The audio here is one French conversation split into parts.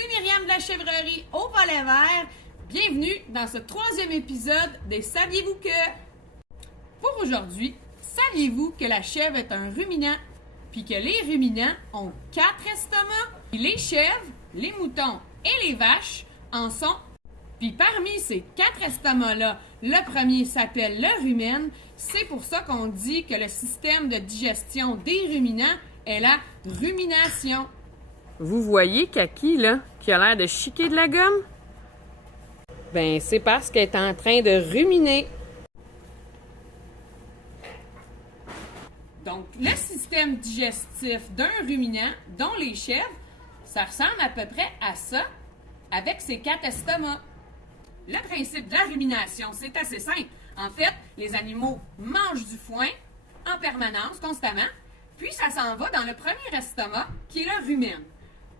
c'est Myriam de la chèvrerie au Volet Vert. Bienvenue dans ce 3e épisode des Saviez-vous que? Pour aujourd'hui, saviez-vous que la chèvre est un ruminant, puis que les ruminants ont 4 estomacs? Puis les chèvres, les moutons et les vaches en sont. Puis parmi ces 4 estomacs-là, le premier s'appelle le rumen. C'est pour ça qu'on dit que le système de digestion des ruminants est la rumination. Vous voyez Kaki, là, qui a l'air de chiquer de la gomme? Ben, c'est parce qu'elle est en train de ruminer. Donc, le système digestif d'un ruminant, dont les chèvres, ça ressemble à peu près à ça, avec ses 4 estomacs. Le principe de la rumination, c'est assez simple. En fait, les animaux mangent du foin en permanence, constamment, puis ça s'en va dans le premier estomac, qui est le rumen.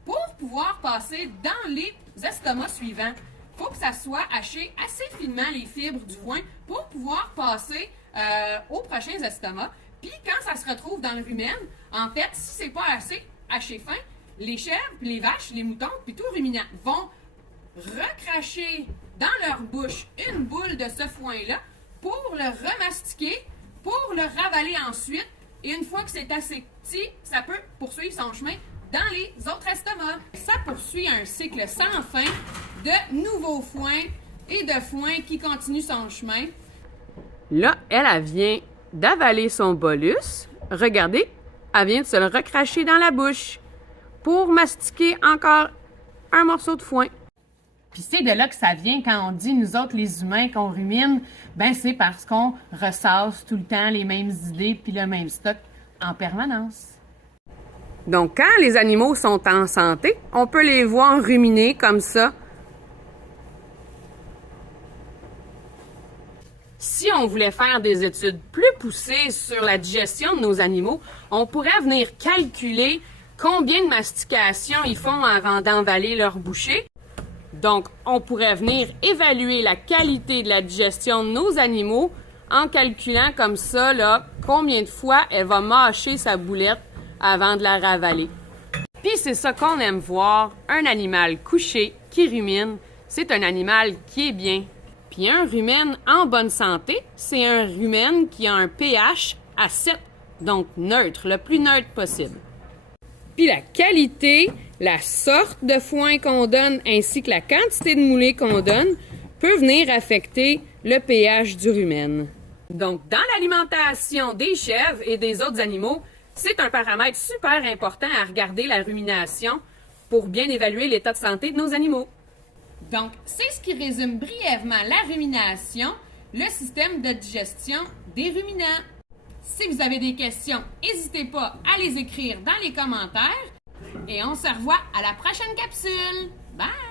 Pour pouvoir passer dans les estomacs suivants, il faut que ça soit haché assez finement, les fibres du foin, pour pouvoir passer aux prochains estomacs. Puis quand ça se retrouve dans le rumen, en fait, si c'est pas assez haché fin, les chèvres, puis les vaches, les moutons, puis tout ruminant vont recracher dans leur bouche une boule de ce foin-là pour le remastiquer, pour le ravaler ensuite. Et une fois que c'est assez petit, ça peut poursuivre son chemin dans les autres estomacs. Ça poursuit un cycle sans fin de nouveaux foins et de foin qui continue son chemin. Là, elle vient d'avaler son bolus. Regardez, elle vient de se le recracher dans la bouche pour mastiquer encore un morceau de foin. Puis c'est de là que ça vient quand on dit, nous autres, les humains, qu'on rumine, ben c'est parce qu'on ressasse tout le temps les mêmes idées puis le même stock en permanence. Donc, quand les animaux sont en santé, on peut les voir ruminer comme ça. Si on voulait faire des études plus poussées sur la digestion de nos animaux, on pourrait venir calculer combien de mastication ils font avant d'envaler leur bouchée. Donc, on pourrait venir évaluer la qualité de la digestion de nos animaux en calculant comme ça, là, combien de fois elle va mâcher sa boulette avant de la ravaler. Puis c'est ça qu'on aime voir, un animal couché qui rumine, c'est un animal qui est bien. Puis un rumen en bonne santé, c'est un rumen qui a un pH à 7, donc neutre, le plus neutre possible. Puis la qualité, la sorte de foin qu'on donne ainsi que la quantité de moulée qu'on donne peut venir affecter le pH du rumen. Donc, dans l'alimentation des chèvres et des autres animaux, c'est un paramètre super important à regarder, la rumination, pour bien évaluer l'état de santé de nos animaux. Donc, c'est ce qui résume brièvement la rumination, le système de digestion des ruminants. Si vous avez des questions, n'hésitez pas à les écrire dans les commentaires et on se revoit à la prochaine capsule. Bye!